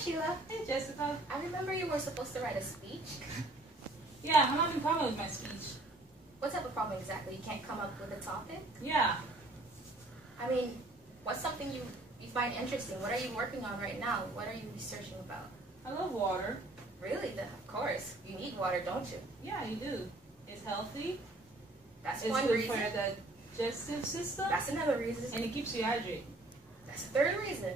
Sheila. Hey, Jessica. I remember you were supposed to write a speech. Yeah, I'm having a problem with my speech. What type of problem exactly? You can't come up with a topic? Yeah. I mean, what's something you find interesting? What are you working on right now? What are you researching about? I love water. Really? Of course. You need water, don't you? Yeah, you do. It's healthy. That's it's one good reason. for the digestive system. That's another reason. And it keeps you hydrated. That's the third reason.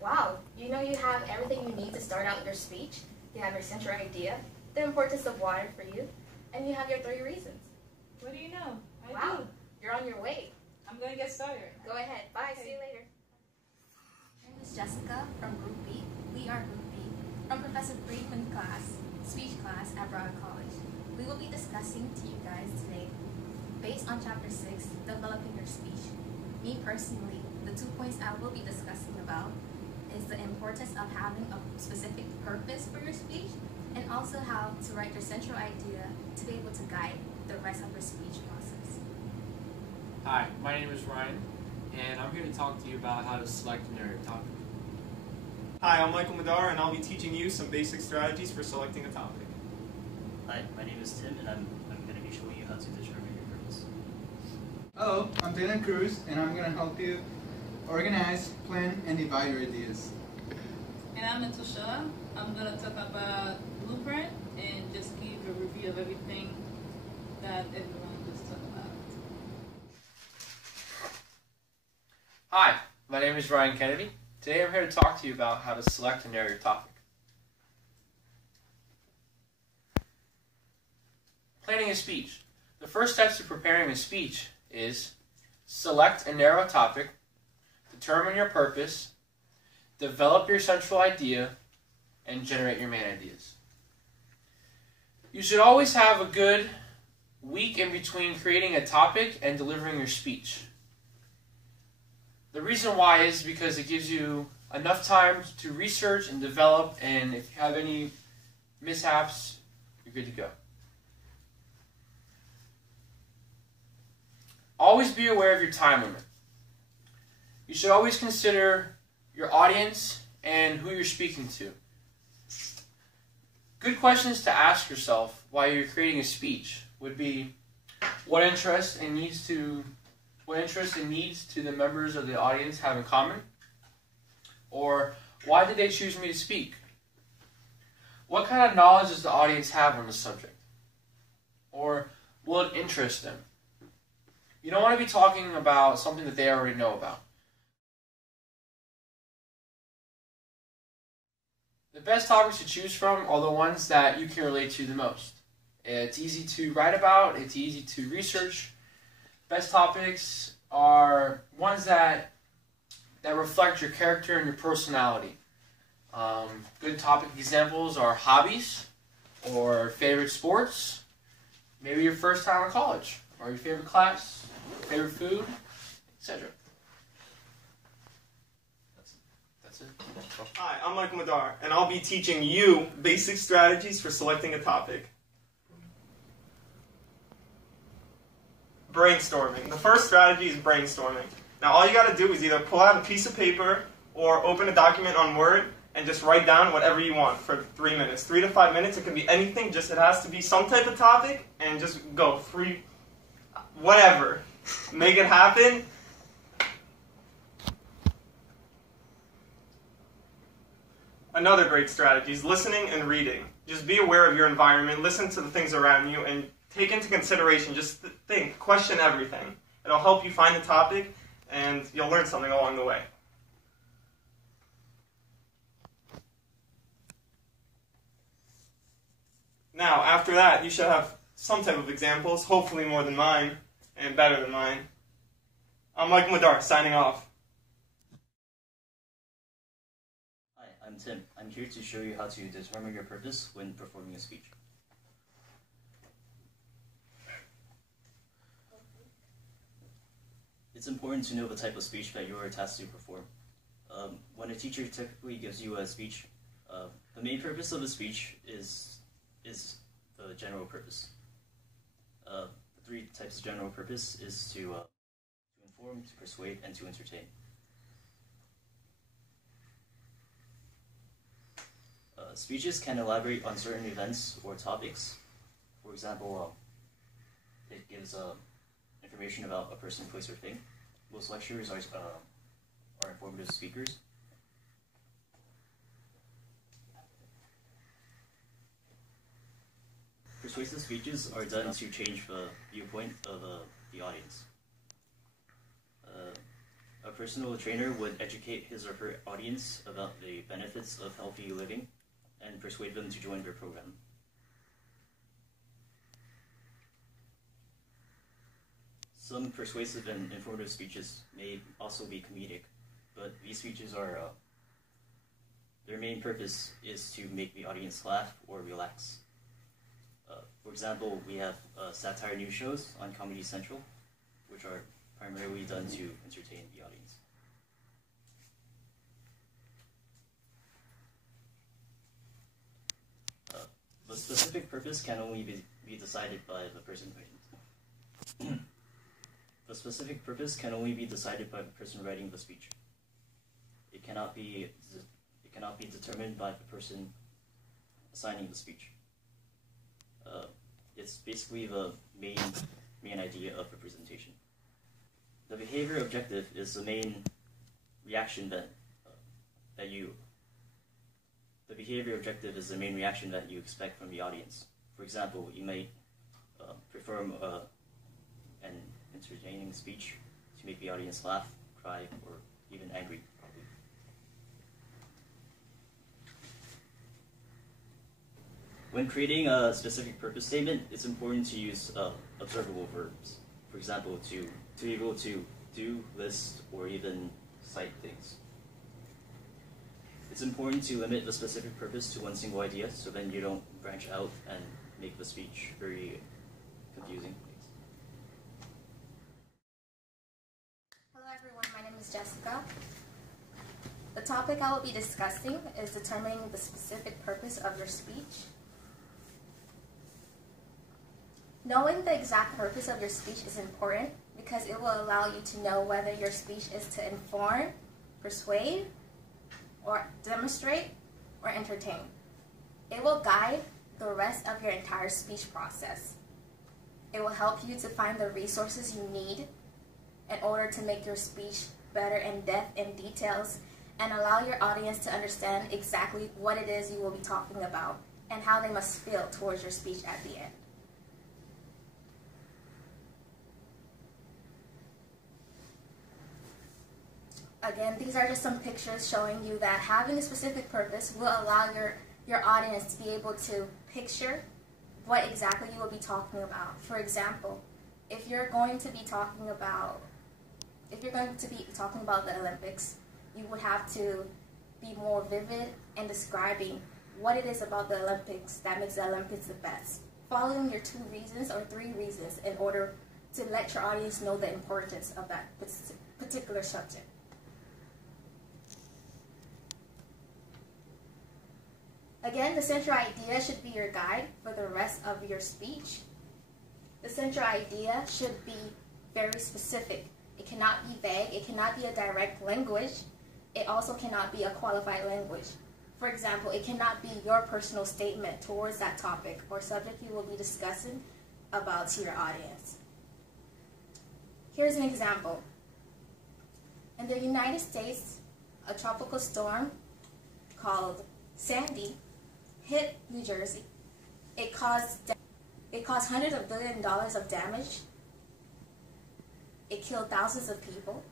Wow. You know you have everything you need to start out your speech. You have your central idea, the importance of water for you, and you have your 3 reasons. What do you know? I wow. do. You're on your way. I'm going to get started. Go ahead. Bye. Okay. See you later. My name is Jessica from Group B. We are Group B from Professor Freedman class, speech class at Broward College. We will be discussing to you guys today, based on Chapter 6, developing your speech. Me personally, the 2 points I will be discussing about is the importance of having a specific purpose for your speech, and also how to write your central idea to be able to guide the rest of your speech process. Hi, my name is Ryan, and I'm here to talk to you about how to select a narrative topic. Hi, I'm Michael Madar, and I'll be teaching you some basic strategies for selecting a topic. Hi, my name is Tim, and I'm going to be showing you how to determine your purpose. Hello, I'm Dylan Cruz, and I'm going to help you organize, plan, and divide your ideas. And I'm Natasha. I'm going to talk about blueprint and just give a review of everything that everyone just talked about. Hi, my name is Ryan Kennedy. Today I'm here to talk to you about how to select a narrative topic. Planning a speech. The first steps to preparing a speech is select a narrow topic, determine your purpose, develop your central idea, and generate your main ideas. You should always have a good week in between creating a topic and delivering your speech. The reason why is because it gives you enough time to research and develop, and if you have any mishaps, you're good to go. Always be aware of your time limit. You should always consider your audience and who you're speaking to. Good questions to ask yourself while you're creating a speech would be, what interests and needs do the members of the audience have in common? Or, why did they choose me to speak? What kind of knowledge does the audience have on the subject? Or, will it interest them? You don't want to be talking about something that they already know about. The best topics to choose from are the ones that you can relate to the most. It's easy to write about, it's easy to research. Best topics are ones that reflect your character and your personality. Good topic examples are hobbies, or favorite sports, maybe your first time in college, or your favorite class, favorite food, etc. That's it. Hi, I'm Michael Madar, and I'll be teaching you basic strategies for selecting a topic. Brainstorming. The first strategy is brainstorming. Now all you got to do is either pull out a piece of paper or open a document on Word and just write down whatever you want for 3 minutes. 3 to 5 minutes, it can be anything, just it has to be some type of topic, and just go. Whatever. Make it happen. Another great strategy is listening and reading. Just be aware of your environment, listen to the things around you, and take into consideration, just think, question everything. It'll help you find the topic, and you'll learn something along the way. Now, after that, you should have some type of examples, hopefully more than mine, and better than mine. I'm Michael Madar, signing off. Hi, I'm Tim. I'm here to show you how to determine your purpose when performing a speech. It's important to know the type of speech that you are tasked to perform. When a teacher typically gives you a speech, the main purpose of the speech is the general purpose. The 3 types of general purpose is to inform, to persuade, and to entertain. Speeches can elaborate on certain events or topics. For example, it gives information about a person, place, or thing. Most lecturers are informative speakers. Persuasive speeches are done to change the viewpoint of the audience. A personal trainer would educate his or her audience about the benefits of healthy living and persuade them to join their program. Some persuasive and informative speeches may also be comedic, but these speeches are, their main purpose is to make the audience laugh or relax. For example, we have satire news shows on Comedy Central, which are primarily done to entertain the audience. The specific purpose can only be decided by the person writing. The specific purpose can only be decided by the person writing the speech. It cannot be determined by the person assigning the speech. It's basically the main idea of the presentation. The behavior objective is the main reaction that you. The behavior objective is the main reaction that you expect from the audience. For example, you might perform an entertaining speech to make the audience laugh, cry, or even angry, probably. When creating a specific purpose statement, it's important to use observable verbs. For example, to be able to do, list, or even cite things. It's important to limit the specific purpose to one single idea, so then you don't branch out and make the speech very confusing. Hello everyone, my name is Jessica. The topic I will be discussing is determining the specific purpose of your speech. Knowing the exact purpose of your speech is important because it will allow you to know whether your speech is to inform, persuade, or demonstrate, or entertain. It will guide the rest of your entire speech process. It will help you to find the resources you need in order to make your speech better in depth and details and allow your audience to understand exactly what it is you will be talking about and how they must feel towards your speech at the end. Again, these are just some pictures showing you that having a specific purpose will allow your audience to be able to picture what exactly you will be talking about. For example, if you're going to be talking about the Olympics, you would have to be more vivid in describing what it is about the Olympics that makes the Olympics the best. Following your 2 reasons or 3 reasons in order to let your audience know the importance of that particular subject. Again, the central idea should be your guide for the rest of your speech. The central idea should be very specific. It cannot be vague. It cannot be a direct language. It also cannot be a qualified language. For example, it cannot be your personal statement towards that topic or subject you will be discussing about to your audience. Here's an example. In the United States, a tropical storm called Sandy hit New Jersey. It caused hundreds of billions of dollars of damage. It killed thousands of people.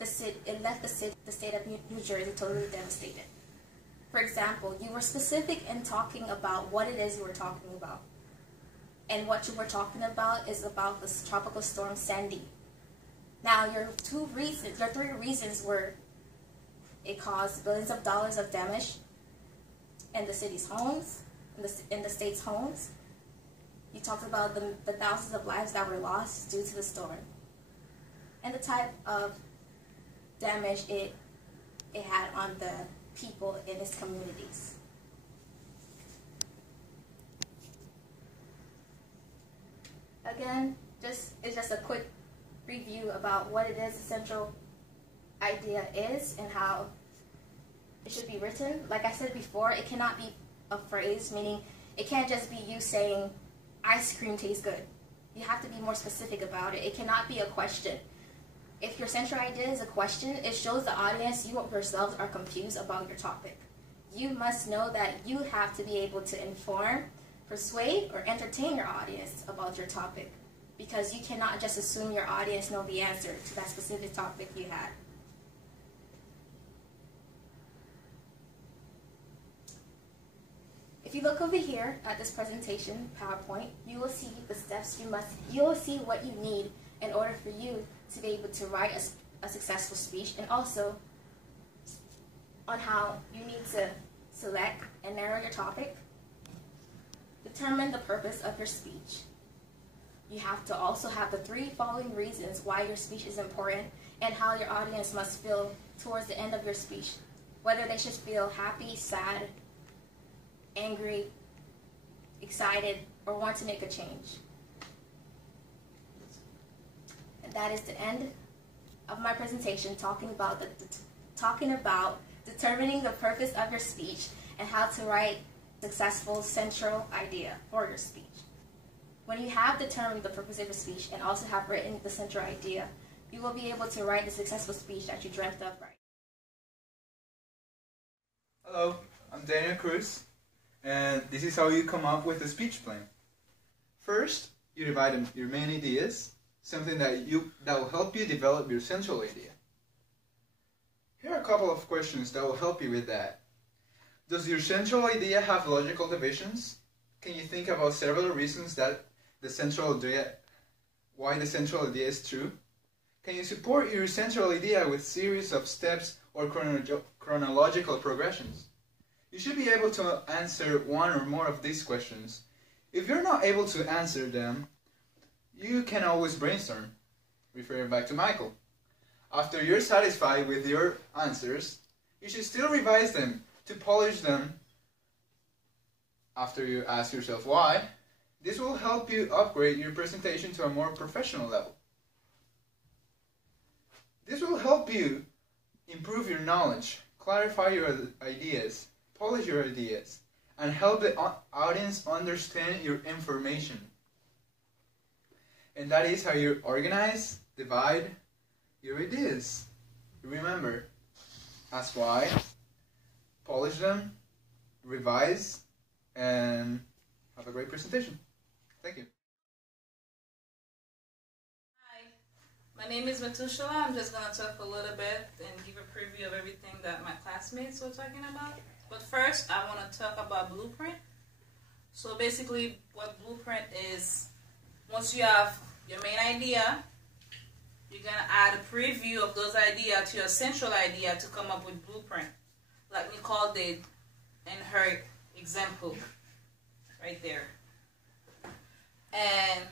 It left the state of New Jersey totally devastated. For example, you were specific in talking about what it is you were talking about. And what you were talking about is about the tropical storm Sandy. Now, your 3 reasons were it caused billions of dollars of damage in the city's homes, in the state's homes. You talked about the thousands of lives that were lost due to the storm. And the type of damage it had on the people in its communities. Again, it's just a quick review about what it is the central idea is and how It should be written. Like I said before, it cannot be a phrase, meaning it can't just be you saying, ice cream tastes good. You have to be more specific about it. It cannot be a question. If your central idea is a question, it shows the audience you yourselves are confused about your topic. You must know that you have to be able to inform, persuade, or entertain your audience about your topic, because you cannot just assume your audience know the answer to that specific topic you had. If you look over here at this presentation PowerPoint, you will see the steps you will see what you need in order for you to be able to write a successful speech, and also on how you need to select and narrow your topic, determine the purpose of your speech. You have to also have the 3 following reasons why your speech is important and how your audience must feel towards the end of your speech, whether they should feel happy, sad, angry, excited, or want to make a change. And that is the end of my presentation, talking about determining the purpose of your speech and how to write a successful central idea for your speech. When you have determined the purpose of your speech and also have written the central idea, you will be able to write the successful speech that you dreamt of writing. Hello, I'm Daniel Cruz, and this is how you come up with a speech plan. First, you divide your main ideas, something that will help you develop your central idea. Here are a couple of questions that will help you with that. Does your central idea have logical divisions? Can you think about several reasons that why the central idea is true? Can you support your central idea with series of steps or chronological progressions? You should be able to answer one or more of these questions. If you're not able to answer them, you can always brainstorm. Referring back to Michael. After you're satisfied with your answers, you should still revise them to polish them after you ask yourself why. This will help you upgrade your presentation to a more professional level. This will help you improve your knowledge, clarify your ideas, polish your ideas, and help the audience understand your information. And that is how you organize, divide your ideas. Remember, ask why, polish them, revise, and have a great presentation. Thank you. Hi, my name is Matushala. I'm just going to talk a little bit and give a preview of everything that my classmates were talking about. But first, I want to talk about Blueprint. So basically, what Blueprint is, once you have your main idea, you're going to add a preview of those ideas to your central idea to come up with Blueprint, like Nicole did in her example right there. And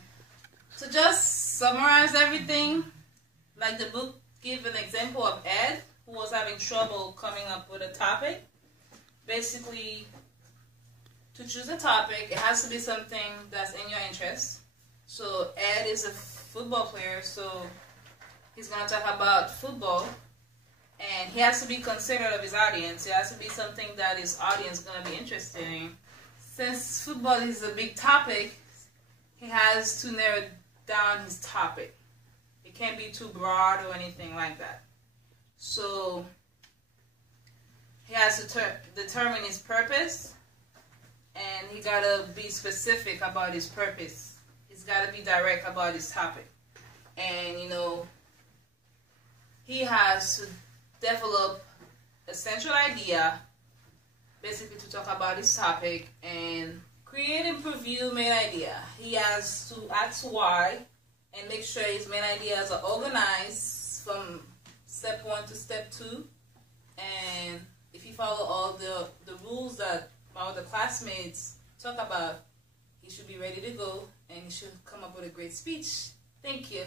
to just summarize everything, like the book gave an example of Ed, who was having trouble coming up with a topic. Basically, to choose a topic, it has to be something that's in your interest. So Ed is a football player, so he's going to talk about football, and he has to be considerate of his audience. It has to be something that his audience is going to be interested in. Since football is a big topic, he has to narrow down his topic. It can't be too broad or anything like that. So he has to determine his purpose, and he got to be specific about his purpose. He's got to be direct about his topic. And, you know, he has to develop a central idea, basically to talk about his topic, and create and preview main idea. He has to ask why and make sure his main ideas are organized from step 1 to step 2. And if you follow all the rules that all the classmates talk about, he should be ready to go and he should come up with a great speech. Thank you.